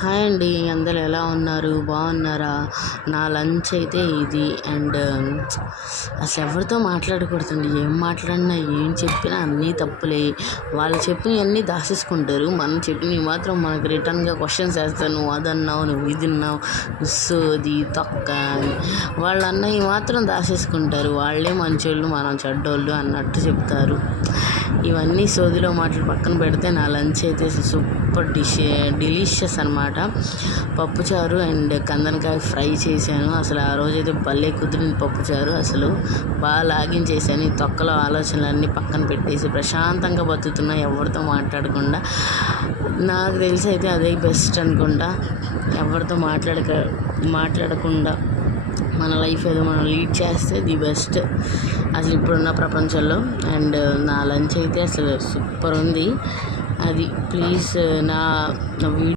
Hi అండి, అందరూ ఎలా ఉన్నారు? బాగున్నారా? నా లంచ్ అయితే ఇది. అండ్ అసలు ఎవరితో మాట్లాడకూడదండి. ఏం మాట్లాడినా ఏం చెప్పినా అన్నీ తప్పులే. వాళ్ళు చెప్పినవన్నీ దాచేసుకుంటారు. మనం చెప్పినవి మాత్రం మనకు రిటర్న్గా క్వశ్చన్స్ వేస్తారు. నువ్వు అదన్నావు, నువ్వు ఇది అన్నావు, సోది తొక్క అని. వాళ్ళు అన్నవి మాత్రం దాచేసుకుంటారు. వాళ్ళే మంచోళ్ళు, మనం చెడ్డోళ్ళు అన్నట్టు చెప్తారు. ఇవన్నీ సోదిలో మాటలు పక్కన పెడితే నా లంచ్ అయితే సూపర్ డెలిషియస్ అనమాట. పప్పుచారు అండ్ కందనకాయ ఫ్రై చేశాను. అసలు ఆ రోజైతే భలే కుదిరింది పప్పుచారు. అసలు బాగా లాగించేసాను. ఈ తొక్కలో ఆలోచనలన్నీ పక్కన పెట్టేసి ప్రశాంతంగా బతుకుతున్నా, ఎవరితో మాట్లాడకుండా. నాకు తెలిసి అయితే అదే బెస్ట్ అనుకుంటా. ఎవరితో మాట్లాడకుండా మన లైఫ్ ఏదో మనం లీడ్ చేస్తే ది బెస్ట్ అసలు ఇప్పుడున్న ప్రపంచంలో. అండ్ నా లంచ్ అయితే అసలు సూపర్ ఉంది. అది ప్లీజ్ నా వీడియో